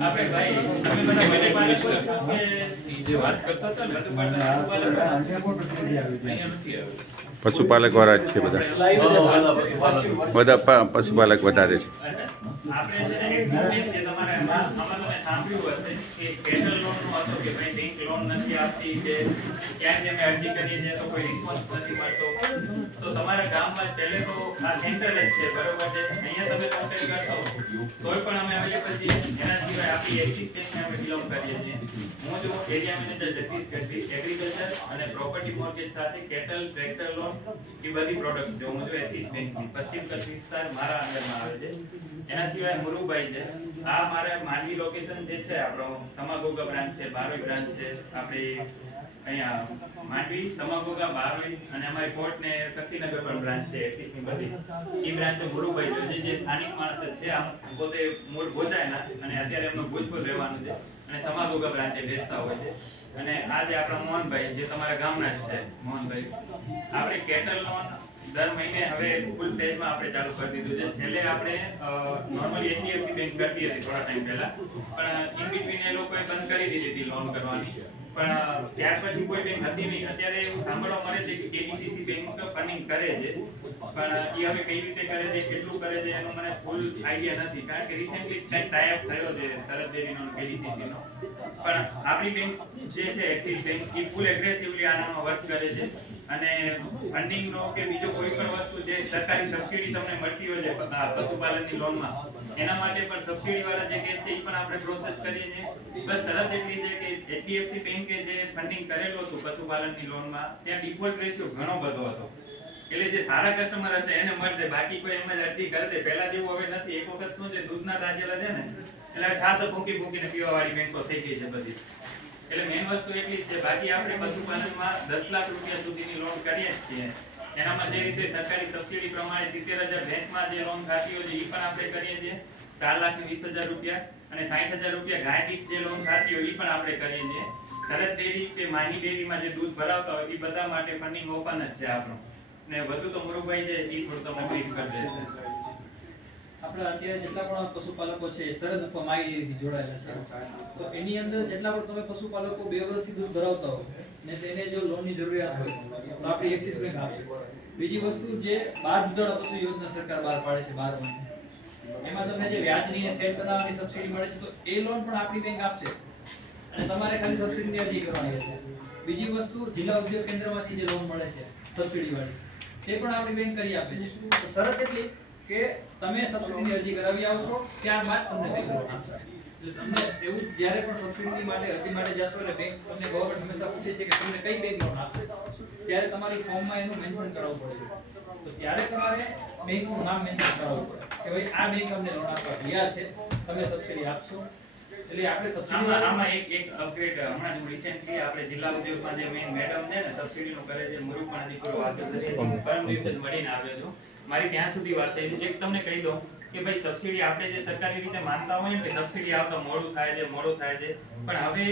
આપણે ભાઈ તમે બધા મહિને કે જે વાત કરતા હતા ને અહીંયા નથી આવ્યું। પશુપાલક વાળા જ છે બધા પશુપાલક વધારે છે। આપણે છે ને એક જે તમારે આમાં તમે સાંભળ્યું હશે કે કેટલ લોન નો હતો કે ભાઈ બેંક લોન નથી આપતી કે ક્યાં અમે અરજી કરીએ છીએ તો કોઈ રિસ્પોન્સ નથી મળતો। તો તમારા ગામમાં પહેલે તો આ સેન્ટર જ છે, બરોબર છે? અહીંયા તમે કોન્ટેક્ટ કરશો તોય પણ અમે અવેલેબલ છીએ। એના સિવાય આપણી એક્સિસ બેંકને અમે બિલોંગ કરીએ છીએ। હું જો area manager Jagdish Gadhvi, agriculture અને પ્રોપર્ટી મોર્ગેજ સાથે કેટલ, ટ્રેક્ટર લોન એ બધી પ્રોડક્ટ છે। હું જો એક્સિસ બેંકની પશ્ચિમ કચ્છ વિસ્તાર મારા અંડરમાં આવે છે। એના સિવાય મુરુભાઈ છે, આ મારા માંડવી લોકેશન જે છે આપણો સમાગોગા બ્રાન્ચ છે, બારોઈ બ્રાન્ચ છે, આપણી અહીંયા માંડવી, સમાગોગા, બારોઈ અને અમારી કોર્ટ ને શક્તિનગર પર બ્રાન્ચ છે એક્સિસ ની બધી। એ બ્રાન્ચ મુરુભાઈ છે જે સ્થાનિક માણસ જ છે, આમ પોતે મૂળ ગોજાયના અને અત્યારે એમનું ભુજપુર રહેવાનું છે અને સમાગોગા બ્રાન્ચે બેસતા હોય છે। અને આ જે આપણા મોહનભાઈ જે તમારા ગામના જ છે, મોહનભાઈ, આપણે કેટલ લોન દર મહિને હવે ફૂલ પેજમાં આપણે ચાલુ કરી દીધું છે। છેલ્લે આપણે નોર્મલી એચડીએફસી બેંક કરતી હતી થોડા ટાઈમ પહેલા, પણ ઇન બિટવીન એ લોકોએ બંધ કરી દીધી હતી લોન કરવાની, પણ ત્યાર પછી કોઈ બેંક હતી નહીં। અત્યારે એવું સાંભળવા મળે છે કે કેડીસીસી બેંક ફંડિંગ કરે છે, પણ એ હવે કઈ રીતે કરે છે, કેટલું કરે છે એનો મને ફૂલ આઈડિયા નથી, કારણ કે રિસેન્ટલી કંઈક ટાઈ અપ થયો છે શરદ દેવીનો કેડીસીસી નો। પણ આપણી બેંક જે છે એક્સિસ બેંક એ ફૂલ એગ્રેસિવલી આનામાં વર્ક કરે છે અને ફંડિંગ નો કે બીજો કોઈ પણ વસ્તુ જે સરકારી સબસિડી તમને મળતી હોય છે પશુપાલનની લોનમાં, એના માટે પણ સબસિડી વાળા જે કેસ છે એ પણ આપણે પ્રોસેસ કરીએ છીએ। બસ શરત એટલી છે કે એચડીએફસી બેંકે જે ફંડિંગ કરેલું હતું પશુપાલનની લોનમાં ત્યાં ડિફોલ્ટ રેશિયો ઘણો બધો હતો, એટલે જે સારા કસ્ટમર હશે એને મળશે, બાકી કોઈ એમ જ અરજી કરે છે પહેલા જેવું હવે નથી। એક વખત શું છે દૂધના તાજેલા છે ને એટલે છાસ ભૂકી ભૂકીને પીવા વાળી બેંકો થઈ ગઈ છે બધી, એટલે મેઇન વસ્તુ એટલી જ છે। બાકી આપણે પશુપાલનમાં 10 લાખ રૂપિયા સુધીની લોન કરીએ જ છીએ। એનામાં જે રીતે સરકારી સબસિડી પ્રમાણે 70,000 ભેંસમાં જે લોન થતી હોય છે એ પણ આપણે કરીએ છીએ, 4,20,000 રૂપિયા અને 60,000 રૂપિયા ગાય દીઠ જે લોન થતી હોય એ પણ આપણે કરીએ છીએ। શરદ ડેરી કે માની ડેરીમાં જે દૂધ ભરાવતા હોય એ બધા માટે ફંડિંગ ઓપન જ છે આપણું, ને વધુ તો મુરુભાઈ છે એ થોડું તમને બ્રીફ કરી દેશે। આપણે અત્યારે જેટલા પણ પશુપાલકો છે શરદ અથવા માઈ ડેરીથી જોડાયેલા છે, તો એની અંદર જેટલા પણ તમે પશુપાલકો 2 વર્ષથી દૂધ ભરાવતા હો ને તેને જો લોનની જરૂરિયાત હોય તો આપણી એક્સિસ બેંક આપશે। બીજી વસ્તુ જે 12 દુધાળા પશુ યોજના સરકાર બહાર પાડે છે 12 મહિને, એમાં તમને જે વ્યાજની ને સેટ બનાવવાની સબસિડી મળે છે તો એ લોન પણ આપણી બેંક આપશે અને તમારે ખાલી સબસિડીની અરજી કરવાની રહેશે। બીજી વસ્તુ જિલ્લા ઉદ્યોગ કેન્દ્રમાંથી જે લોન મળે છે સબસિડી વાળી તે પણ આપણી બેંક કરી આપે છે। તો શરત એટલી કે તમે સબસિડીની અરજી કરાવી આવશો ત્યારબાદ તમને બેંક લોન આપશે। એટલે તમને એવું જ્યારે પણ સબસિડી માટે અરજી માટે જશો એટલે બેંક તમને ગવર્નમેન્ટ હંમેશા પૂછે છે કે તમને કઈ બેંક લોન આપશે, ત્યારે તમારી ફોર્મમાં એનું મેન્શન કરાવવું પડશે। તો ત્યારે તમારે બેંકનું નામ મેન્શન કરાવવું પડે કે ભાઈ આ બેંક અમને લોન આપવા તૈયાર છે, તમે સબસિડી આપશો। એટલે આપણે સબસિડી આમાં એક અપગ્રેડ હમણાં જ રિસેન્ટલી આપણે જિલ્લા ઉદ્યોગમાં જે મેઈન મેડમ છે ને સબસિડીનું કરે છે, મુરુપણ દીકરો વાત કરે છે, પરમ દિવસે જ મળીને આવ્યો છું, મારી ત્યાં સુધી વાત થઈ છે। એક તમને કહી દઉં કે ભાઈ સબસિડી આપણે જે સરકારી રીતે માનતા હોય ને કે સબસિડી આવતા મોડું થાય છે, પણ હવે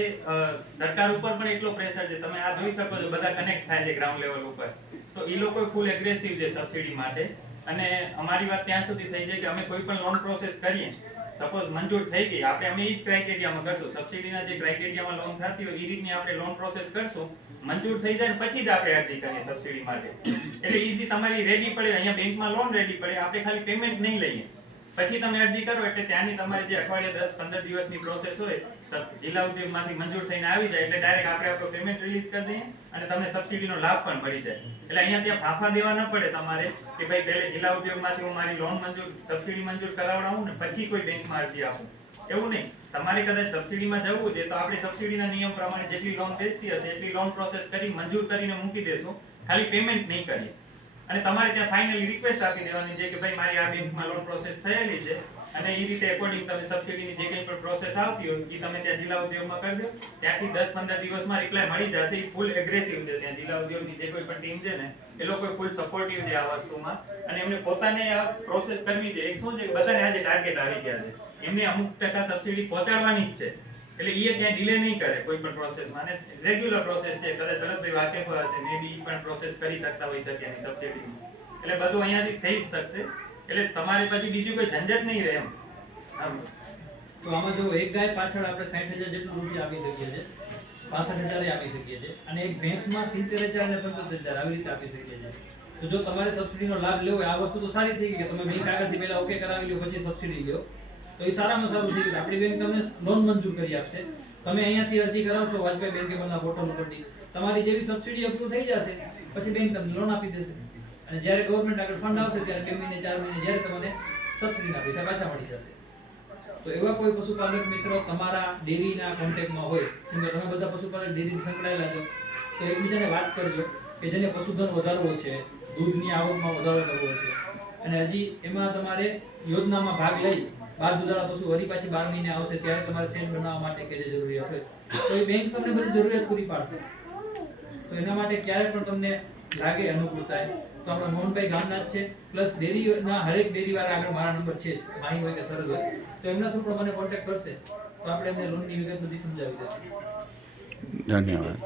સરકાર ઉપર પણ એટલો પ્રેશર છે, તમે આ જોઈ શકો છો બધા કનેક્ટ થાય છે ગ્રાઉન્ડ લેવલ ઉપર, તો એ લોકો ફૂલ એગ્રેસિવ છે સબસિડી માટે। અને અમારી વાત ત્યાં સુધી થઈ છે કે અમે કોઈ પણ લોન પ્રોસેસ કરીએ, સપોઝ મંજૂર થઈ ગઈ, આપણે અમે એ જ ક્રાઇટેરિયામાં કરશું, સબસિડીના જે ક્રાઇટેરિયામાં લોન થતી હોય એ રીતની આપણે લોન પ્રોસેસ કરશું, મંજૂર થઈ જાય ને પછી જ આપણે અરજી કરીએ સબસિડી માટે, એટલે ઈઝી તમારી રેડી પડે, અહીંયા બેંકમાં લોન રેડી પડે, આપણે ખાલી પેમેન્ટ નહીં લઈએ, પછી તમે અરજી કરો એટલે ત્યાંની તમારી જે અઠવાડિયા 10-15 દિવસની પ્રોસેસ હોય જિલ્લા ઉદ્યોગમાંથી મંજૂર થઈને આવી જાય એટલે ડાયરેક્ટ આપણે આપણો પેમેન્ટ રિલીઝ કરી દઈએ અને તમને સબસિડીનો લાભ પણ મળી જાય। એટલે અહીંયા ત્યાં ફાંફા દેવા ન પડે તમારે કે ભાઈ પહેલે જિલ્લા ઉદ્યોગમાંથી હું મારી લોન મંજૂર સબસિડી મંજૂર કરાવડાવું ને પછી કોઈ બેંકમાં અરજી આપું, એવું નહીં। તમારે કદાચ સબસિડીમાં જવું છે તો આપણે સબસિડીના નિયમ પ્રમાણે જેટલી લોન બેસતી હશે એટલી લોન પ્રોસેસ કરી મંજૂર કરીને મૂકી દેશું, ખાલી પેમેન્ટ નહીં કરીએ। અને તમારે ત્યાં ફાઇનલી રિક્વેસ્ટ આપી દેવાની છે કે ભાઈ મારી આ બેંકમાં લોન પ્રોસેસ થયેલી છે અને એ રીતે એકોર્ડિંગ તમે સબસિડીની જે કંઈ પણ પ્રોસેસ આવતી હોય એ તમે ત્યાં જિલ્લા ઉદ્યોગમાં કરી દો, ત્યાંથી 10-15 દિવસમાં રિપ્લાય મળી જશે। એ ફૂલ એગ્રેસિવ છે, ત્યાં જિલ્લા ઉદ્યોગની જે કોઈ પણ ટીમ છે ને એ લોકો ફૂલ સપોર્ટિવ છે આ વસ્તુમાં અને એમને પોતાને આ પ્રોસેસ કરવી છે। એક શું છે કે બધાને આજે ટાર્ગેટ આવી ગયા છે, એમને અમુક ટકા સબસિડી પહોંચાડવાની જ છે, એટલે એ ત્યાં ડિલે નહીં કરે કોઈ પણ પ્રોસેસમાં, અને રેગ્યુલર પ્રોસેસ છે, કદાચ ભરતભાઈ વાકેફ હશે મે બી પણ પ્રોસેસ કરી શકતા હોઈ શકે એની સબસિડીની, એટલે બધું અહીંયાથી થઈ જ શકશે, એટલે તમારે પછી બીજું કોઈ ઝંઝટ નહીં રહે એમ। તો તો આમાં જો એક ગાય પાછળ આપણે 60,000 જેટલું રૂપિયા આપી શકીએ છીએ, 65,000 આપી શકીએ છીએ, અને એક ભેંસમાં 70,000 અને 75,000 આવી રીતે આપી શકીએ છીએ. તો જો તમારે સબસિડીનો લાભ લેવો હોય, આ વસ્તુ તો સારી થઈ ગઈ કે તમે બેંક આગળથી પહેલા ઓકે કરાવી લો પછી સબસિડી લ્યો, તો એ સારામાં સારું થઈ ગયું. આપણી બેંક તમને લોન મંજૂર કરી આપશે. તમે અહીંયાથી અરજી કરાવશો વાજપેયી બેંકેબલના પોર્ટલ ઉપરથી, તમારી જેવી સબસિડી અપ્રૂવ થઈ જશે પછી બેંક તમને લોન આપી દેશે. અને જ્યારે ગવર્મેન્ટ આગળ ફંડ આવશે ત્યારે 2 મહિને 4 મહિને જ્યારે તમને સબસિડીના પૈસા પાછા મળી જશે. તો એવા કોઈ પશુપાલક મિત્રો તમારા ડેરીના કોન્ટેક્ટમાં હોય, કેમ કે તમે બધા પશુપાલક ડેરીથી સંકળાયેલા છો, તો એકબીજાને વાત કરજો કે જેને પશુધન વધારવો છે, દૂધની આવકમાં વધારો કરવો છે, અને હજી એમાં તમારે યોજનામાં ભાગ લઈ 12 દુધાળા પશુ વળી પાછી 12 મહિને આવશે ત્યારે તમારે સેટ બનાવવા માટે કે જે જરૂરિયાત હોય તો એ બેંક તમને બધી જરૂરિયાત પૂરી પાડશે. તો એના માટે ક્યારે પણ તમને લાગે અનુકૂળતા તો આપણા મોહનભાઈ ગામના જ છે, પ્લસ ડેરીના હરેક ડેરીવાળા આગળ મારા નંબર છે જ, માહી હોય કે સરદ હોય, તો એમના થ્રુ પણ મને કોન્ટેક્ટ કરશે તો આપણે એમને લોનની વિગત બધી સમજાવી દઈશું. ધન્યવાદ.